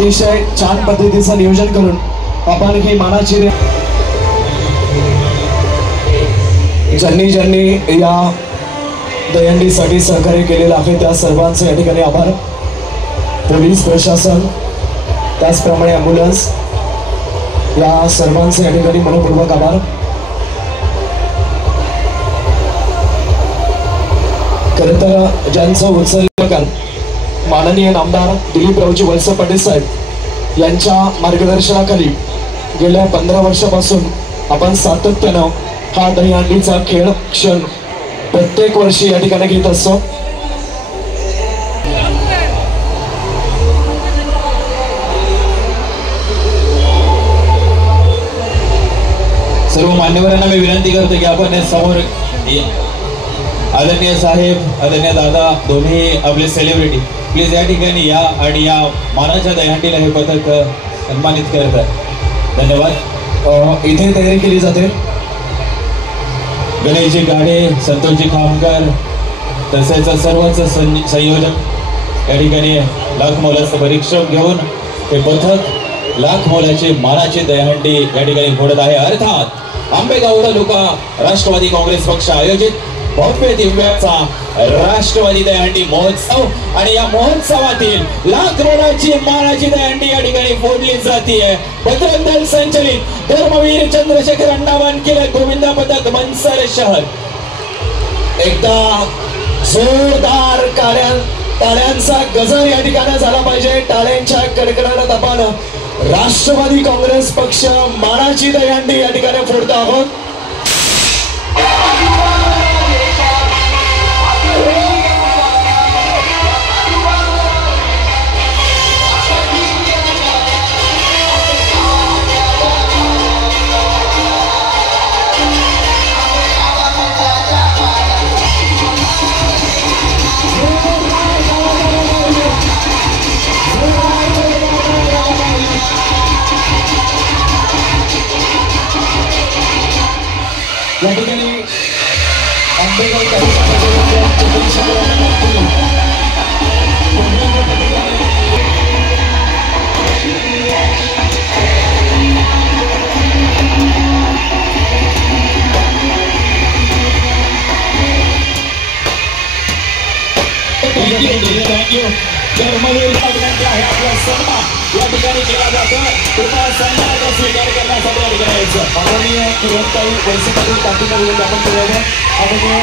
अतिशय छान पद्धतीचं नियोजन करून आपण ही मानाची ज्यांनी ज्यांनी या दहीहंडीसाठी सहकार्य केलेलं आहे त्या सर्वांचे या ठिकाणी आभार. पोलीस प्रशासन त्याचप्रमाणे ॲम्ब्युलन्स या सर्वांचे या ठिकाणी मनपूर्वक आभार. खरं तर ज्यांचं उचललं माननीय नामदार दिलीपरावजी वळसे पाटील साहेब यांच्या मार्गदर्शनाखाली गेल्या 15 वर्षापासून आपण सातत्यानं हा दहीहंडीचा खेळ क्षण प्रत्येक वर्षी या ठिकाणी घेत असतो. सर्व मान्यवरांना मी विनंती करतो की आपण समोर आदरणीय साहेब आदरणीय दादा दोन्ही आपले सेलिब्रिटी प्लीज या ठिकाणी या आणि या मानाच्या दहीहंडीला हे पथक सन्मानित करतात. धन्यवाद. इथे तयारी केली जाते. गणेशजी गाडे संतोषजी खामकर तसेच सर्वच संयोजक या ठिकाणी लाख मोलाचं परीक्षक घेऊन हे पथक लाख मोलाची मानाची दहीहंडी या ठिकाणी फोडत आहे. अर्थात आंबेगाव तालुका राष्ट्रवादी काँग्रेस पक्ष आयोजित भव्य दिव्याचा राष्ट्रवादी दहीहंडी महोत्सव आणि या महोत्सवातील लाख मोलाची मानाची दहीहंडी या ठिकाणी फोडली जाते. बजरंग दल संचलित धर्मवीर चंद्रशेखर अण्णा वानखेडे गोविंद पथक मनसर शहर. एकदा जोरदार टाळ्यांचा गजर या ठिकाणी झाला पाहिजे. टाळ्यांच्या कडकडाटात आपण राष्ट्रवादी काँग्रेस पक्ष मानाची दहीहंडी या ठिकाणी फोडतो आहोत. या ठिकाणी आंबेगाव धर्मवीर पथकांचा आहे आपला सन्मान या ठिकाणी केला जातो. कृपया सन्मानाचा स्वीकार करण्यासाठी या ठिकाणी यायचं. माननीय किरणताई वळसे पाटील पाटील आपण केलेलं आदरणीय